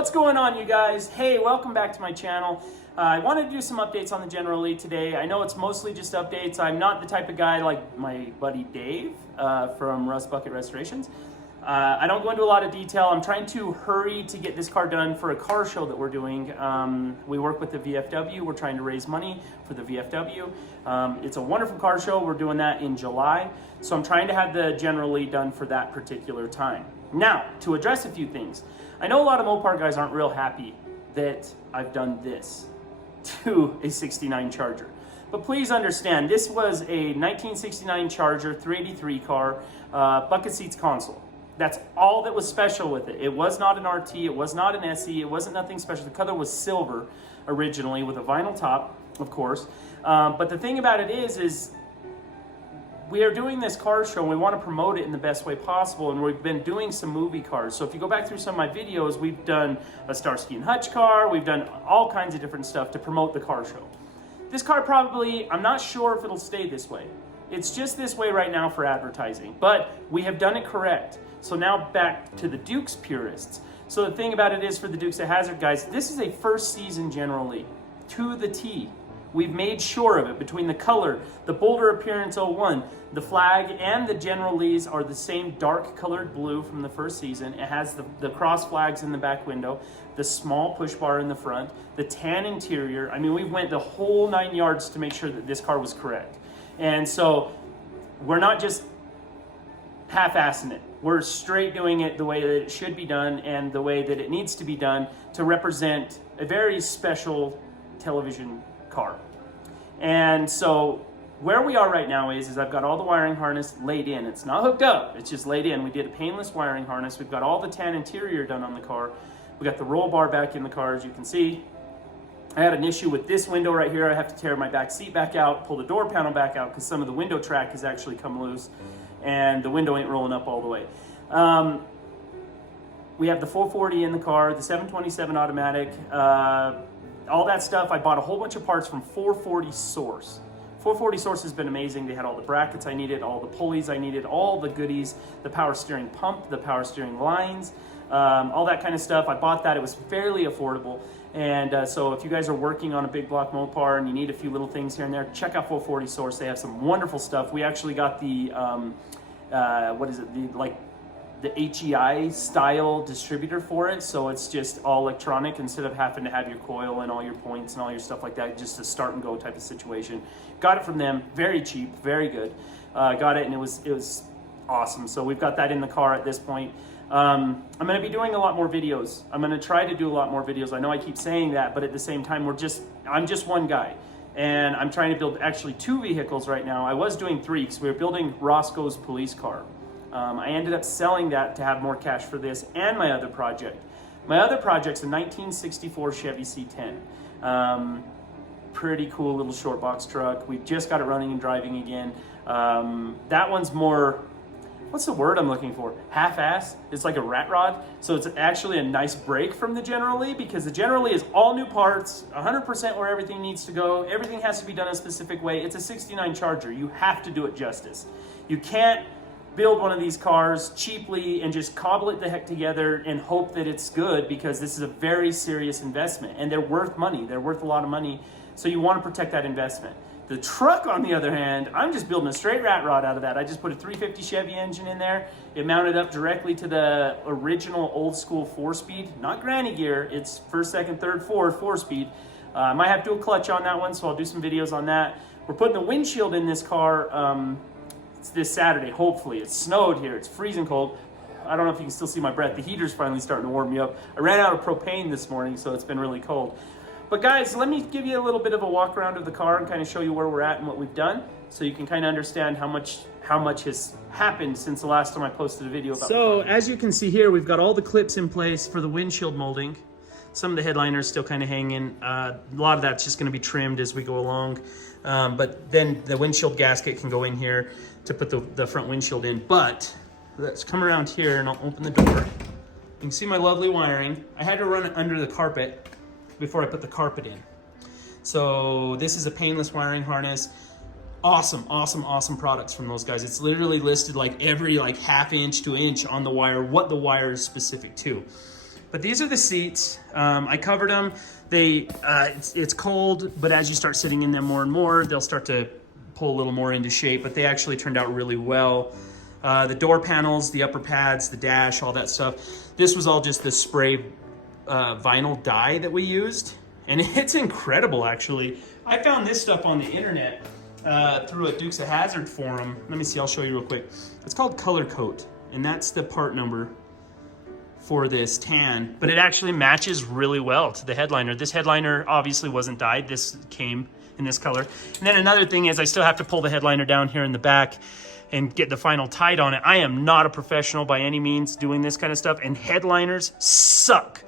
What's going on, you guys? Hey, welcome back to my channel. I wanted to do some updates on the General Lee today. I know it's mostly just updates. I'm not the type of guy like my buddy Dave from Rust Bucket Restorations. I don't go into a lot of detail. I'm trying to hurry to get this car done for a car show that we're doing. We work with the VFW. We're trying to raise money for the VFW. It's a wonderful car show. We're doing that in July. So I'm trying to have the General Lee done for that particular time. Now, to address a few things. I know a lot of Mopar guys aren't real happy that I've done this to a 69 Charger. But please understand, this was a 1969 Charger 383 car, bucket seats console. That's all that was special with it. It was not an RT, it was not an SE, it wasn't nothing special. The color was silver originally with a vinyl top, of course. But the thing about it is we are doing this car show and we want to promote it in the best way possible, and we've been doing some movie cars. So if you go back through some of my videos, we've done a Starsky and Hutch car, we've done all kinds of different stuff to promote the car show. This car probably, I'm not sure if it'll stay this way. It's just this way right now for advertising, but we have done it correct. So now back to the Dukes purists. So the thing about it is, for the Dukes of Hazzard guys, this is a first season General Lee to the T. We've made sure of it. Between the color, the Boulder Appearance 01, the flag and the General Lees are the same dark colored blue from the first season. It has the cross flags in the back window, the small push bar in the front, the tan interior. I mean, we went the whole 9 yards to make sure that this car was correct. And so we're not just half-assing it. We're straight doing it the way that it should be done and the way that it needs to be done to represent a very special television car. And so where we are right now is I've got all the wiring harness laid in. It's not hooked up, it's just laid in. We did a painless wiring harness. We've got all the tan interior done on the car. We got the roll bar back in the car, as you can see. I had an issue with this window right here. I have to tear my back seat back out, pull the door panel back out because some of the window track has actually come loose and the window ain't rolling up all the way. We have the 440 in the car, the 727 automatic, all that stuff. I bought a whole bunch of parts from 440 Source. 440 Source has been amazing. They had all the brackets I needed, all the pulleys I needed, all the goodies, the power steering pump, the power steering lines, all that kind of stuff. I bought that. It was fairly affordable. And so if you guys are working on a big block Mopar and you need a few little things here and there, check out 440 Source. They have some wonderful stuff. We actually got the, the HEI style distributor for it, so it's just all electronic instead of having to have your coil and all your points and all your stuff like that, just a start and go type of situation. Got it from them, very cheap, very good. Got it and it was awesome. So we've got that in the car at this point. I'm going to be doing a lot more videos. I'm going to try to do a lot more videos. I know I keep saying that, but at the same time, I'm just one guy. And I'm trying to build actually 2 vehicles right now. I was doing 3 because we were building Roscoe's police car. I ended up selling that to have more cash for this and my other project. My other project's a 1964 Chevy C10. Pretty cool little short box truck. We just got it running and driving again. That one's more, what's the word I'm looking for? Half-ass. It's like a rat rod. So it's actually a nice break from the General Lee, because the General Lee is all new parts, 100% where everything needs to go. Everything has to be done a specific way. It's a 69 Charger. You have to do it justice. You can't build one of these cars cheaply and just cobble it the heck together and hope that it's good, because this is a very serious investment and they're worth money. They're worth a lot of money. So you want to protect that investment. The truck, on the other hand, I'm just building a straight rat rod out of that. I just put a 350 Chevy engine in there. It mounted up directly to the original old school 4-speed, not granny gear. It's first, second, third, fourth, 4-speed. I might have to do a clutch on that one, so I'll do some videos on that. We're putting the windshield in this car it's this Saturday, hopefully. It snowed here. It's freezing cold. I don't know if you can still see my breath. The heater's finally starting to warm me up. I ran out of propane this morning, so it's been really cold. But guys, let me give you a little bit of a walk around of the car and kind of show you where we're at and what we've done, so you can kind of understand how much has happened since the last time I posted a video about the car. So as you can see here, we've got all the clips in place for the windshield molding. Some of the headliners still kind of hanging. A lot of that's just going to be trimmed as we go along. But then the windshield gasket can go in here to put the front windshield in. But let's come around here and I'll open the door. You can see my lovely wiring. I had to run it under the carpet before I put the carpet in. So this is a painless wiring harness. Awesome, awesome, awesome products from those guys. It's literally listed like every half inch to inch on the wire, what the wire is specific to. But these are the seats. I covered them. It's cold, but as you start sitting in them more and more, they'll start to pull a little more into shape, but they actually turned out really well. The door panels, the upper pads, the dash, all that stuff. This was all just the spray vinyl dye that we used. And it's incredible, actually. I found this stuff on the internet through a Dukes of Hazzard forum. Let me see, I'll show you real quick. It's called Color Coat, and that's the part number for this tan. But it actually matches really well to the headliner. This headliner obviously wasn't dyed. This came in this color. And then another thing is I still have to pull the headliner down here in the back and get the final tight on it. I am not a professional by any means doing this kind of stuff, and headliners suck.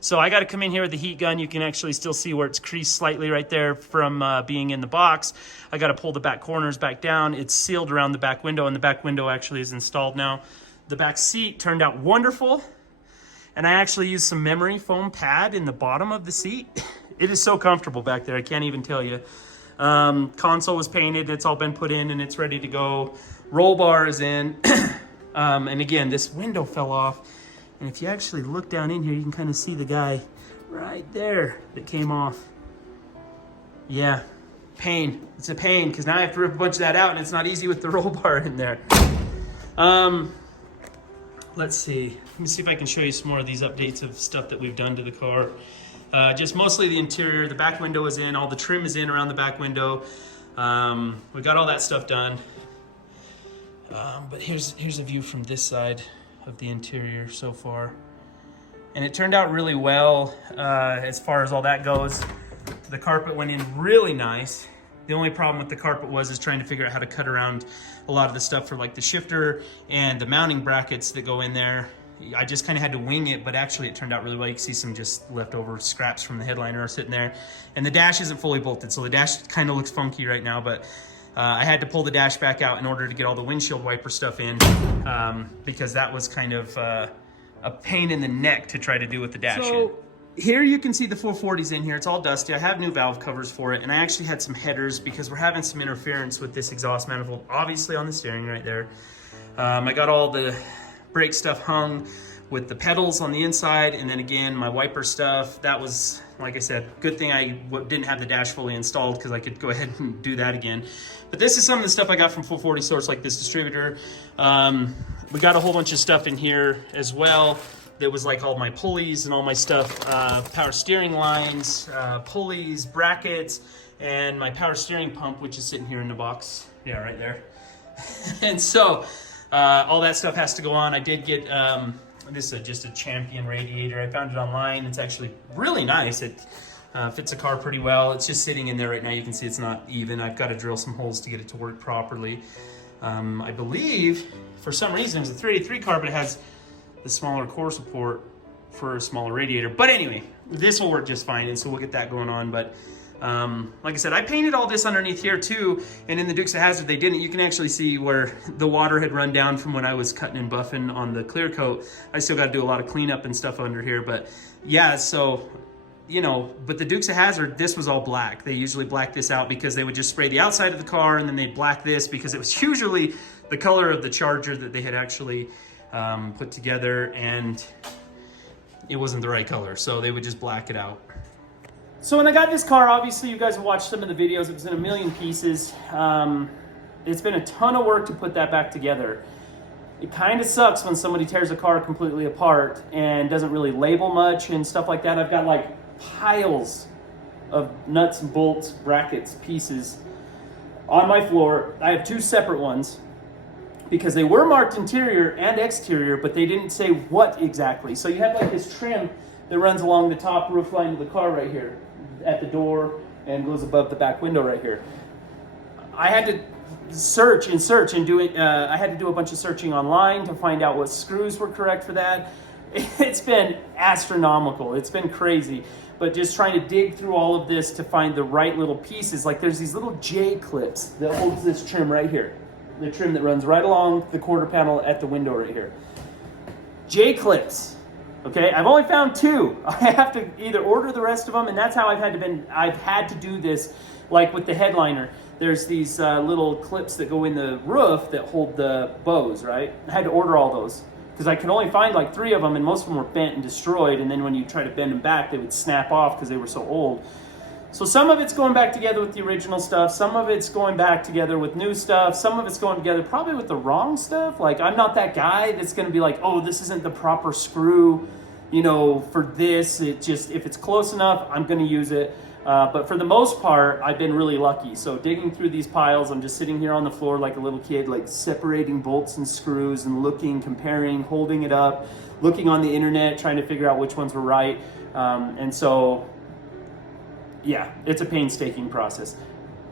So I got to come in here with the heat gun. You can actually still see where it's creased slightly right there from being in the box. I got to pull the back corners back down. It's sealed around the back window, and the back window actually is installed now. The back seat turned out wonderful, and I actually used some memory foam pad in the bottom of the seat. It is so comfortable back there, I can't even tell you. Console was painted, it's all been put in, and it's ready to go. Roll bar is in. And again, this window fell off. And if you actually look down in here, you can kind of see the guy right there that came off. Yeah, pain. It's a pain, because now I have to rip a bunch of that out, and it's not easy with the roll bar in there. Let's see. Let me see if I can show you some more of these updates of stuff that we've done to the car. Just mostly the interior. The back window is in. All the trim is in around the back window. We got all that stuff done. But here's a view from this side of the interior so far. And it turned out really well as far as all that goes. The carpet went in really nice. The only problem with the carpet was trying to figure out how to cut around a lot of the stuff for like the shifter and the mounting brackets that go in there. I just kind of had to wing it, but actually it turned out really well. You can see some just leftover scraps from the headliner are sitting there. And the dash isn't fully bolted, so the dash kind of looks funky right now, but I had to pull the dash back out in order to get all the windshield wiper stuff in because that was kind of a pain in the neck to try to do with the dash in. Here you can see the 440's in here. It's all dusty. I have new valve covers for it, and I actually had some headers because we're having some interference with this exhaust manifold, obviously on the steering right there. I got all the brake stuff hung with the pedals on the inside, and then again, my wiper stuff. That was, like I said, good thing I didn't have the dash fully installed because I could go ahead and do that again. But this is some of the stuff I got from 440 source, like this distributor. We got a whole bunch of stuff in here as well. That was like all my pulleys and all my stuff, power steering lines, pulleys, brackets, and my power steering pump, which is sitting here in the box. Yeah, right there. And so all that stuff has to go on. I did get, this is just a Champion radiator. I found it online. It's actually really nice. It fits a car pretty well. It's just sitting in there right now. You can see it's not even. I've got to drill some holes to get it to work properly. I believe, for some reason, it's a 383 car, but it has the smaller core support for a smaller radiator. But anyway, this will work just fine, and so we'll get that going on. But like I said, I painted all this underneath here too, and in the Dukes of Hazzard they didn't. You can actually see where the water had run down from when I was cutting and buffing on the clear coat. I still got to do a lot of cleanup and stuff under here, but yeah, so you know, but the Dukes of Hazzard, this was all black. They usually black this out because they would just spray the outside of the car, and then they'd black this because it was usually the color of the Charger that they had actually put together, and it wasn't the right color, so they would just black it out. So when I got this car, obviously you guys have watched some of the videos. It was in a million pieces. It's been a ton of work to put that back together. It kind of sucks when somebody tears a car completely apart and doesn't really label much and stuff like that. I've got like piles of nuts and bolts, brackets, pieces on my floor. I have two separate ones because they were marked interior and exterior, but they didn't say what exactly. So you have like this trim that runs along the top roof line of the car right here at the door and goes above the back window right here. I had to search and do it. I had to do a bunch of searching online to find out what screws were correct for that. It's been astronomical. It's been crazy. But just trying to dig through all of this to find the right little pieces. Like there's these little J clips that holds this trim right here. The trim that runs right along the quarter panel at the window right here. J clips. Okay, I've only found two. I have to either order the rest of them, and that's how I've had to do this. Like with the headliner, there's these little clips that go in the roof that hold the bows, right? I had to order all those. because I could only find like 3 of them, and most of them were bent and destroyed, and then when you try to bend them back, they would snap off because they were so old. So some of it's going back together with the original stuff, some of it's going back together with new stuff, some of it's going together probably with the wrong stuff. Like, I'm not that guy that's going to be like, oh, this isn't the proper screw, you know, for this. It just, if it's close enough, I'm going to use it. But for the most part, I've been really lucky. So digging through these piles, I'm just sitting here on the floor like a little kid, like separating bolts and screws and looking, comparing, holding it up, looking on the internet, trying to figure out which ones were right. And so, yeah, it's a painstaking process,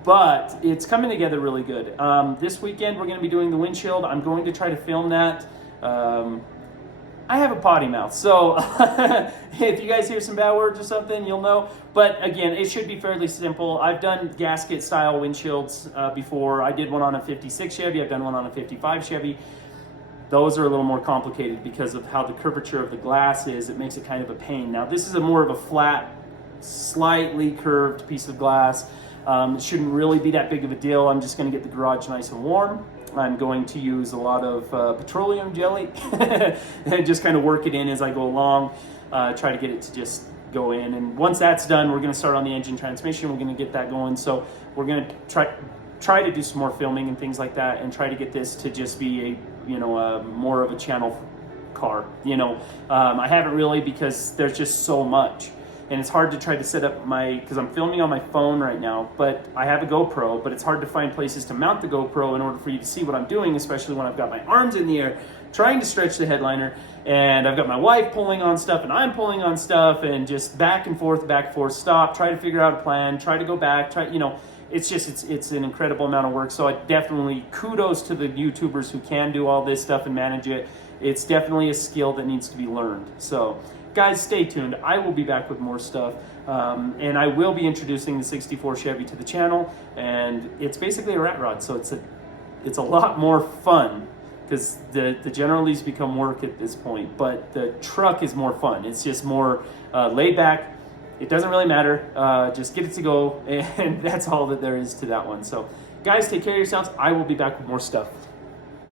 but it's coming together really good. This weekend, we're going to be doing the windshield. I'm going to try to film that. I have a potty mouth, so if you guys hear some bad words or something, you'll know. But again, it should be fairly simple. I've done gasket style windshields before. I did one on a 56 Chevy. I've done one on a 55 Chevy. Those are a little more complicated because of how the curvature of the glass is. It makes it kind of a pain. Now, this is a more of a flat, slightly curved piece of glass. It shouldn't really be that big of a deal. I'm just going to get the garage nice and warm. I'm going to use a lot of petroleum jelly and just kind of work it in as I go along, try to get it to just go in. And once that's done, we're going to start on the engine transmission. We're going to get that going. So we're going to try to do some more filming and things like that, and try to get this to just be more of a channel car. I haven't really, because there's just so much. And it's hard to try to set up because I'm filming on my phone right now, but I have a GoPro, but it's hard to find places to mount the GoPro in order for you to see what I'm doing, especially when I've got my arms in the air trying to stretch the headliner, and I've got my wife pulling on stuff and I'm pulling on stuff, and just back and forth, stop, try to figure out a plan, try to go back, it's an incredible amount of work. So I definitely kudos to the YouTubers who can do all this stuff and manage it. It's definitely a skill that needs to be learned. So guys, stay tuned. I will be back with more stuff, and I will be introducing the 64 Chevy to the channel, and it's basically a rat rod, so it's a lot more fun, because the Generally's become work at this point, but the truck is more fun. It's just more laid back. It doesn't really matter. Just get it to go, and that's all that there is to that one. So guys, take care of yourselves. I will be back with more stuff.